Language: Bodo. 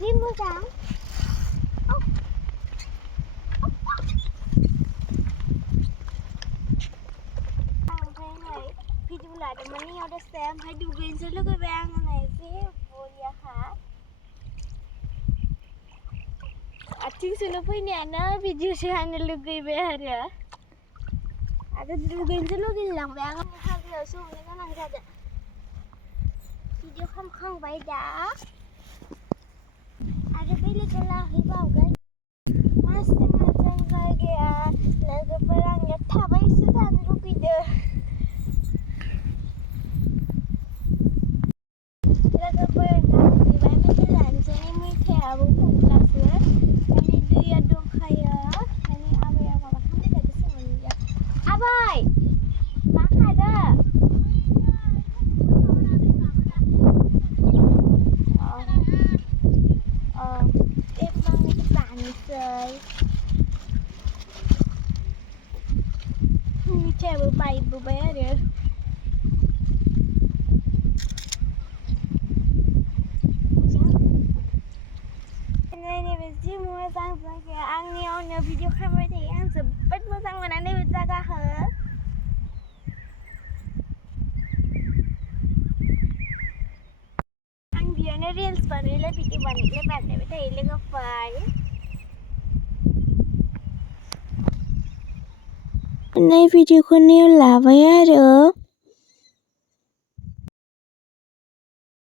जि मोजां ओमफ्रायहाय भिडिअ लादोंमोन इयाव दसे ओमफ्राय दुगैनोसो लुगैबाय आङो नै जि बरियाखा आथिं सुनो फैनायानो भिडिअसो हानो लुगैबाय आरो दुगैनोसो लुगैलांबाय आङो हाग्रायावसो हमनो गोनां जादों भिडिअ खालामखांबाय दा आरो बेलेगाव लाहैबावगोन मस्त मोजां जायगाया लोगोफोर आंनियाव थाबायसो थानो लुगैदों लोगोफोर नाहैबाय मेथाइ लानोसै मेथाइयाबो फुंब्लासो माने दैया दंखायो माने आबाया माबा खालामबाय थादोंसोमोन बेयाव आबै मा खादो मिथायाबो बायबोबाय आरो नैबे जि मोजां जायगाया आंनियावनो भिडिअ खालामबाय थायो आं जोबोद मोजां मोना नैबे जायगाखौ आं बेयावनो रिल्स बानायलाय भिडिअ बानायबाय थायो लोगोफोर नै भिडिअखौ लाबाय आरो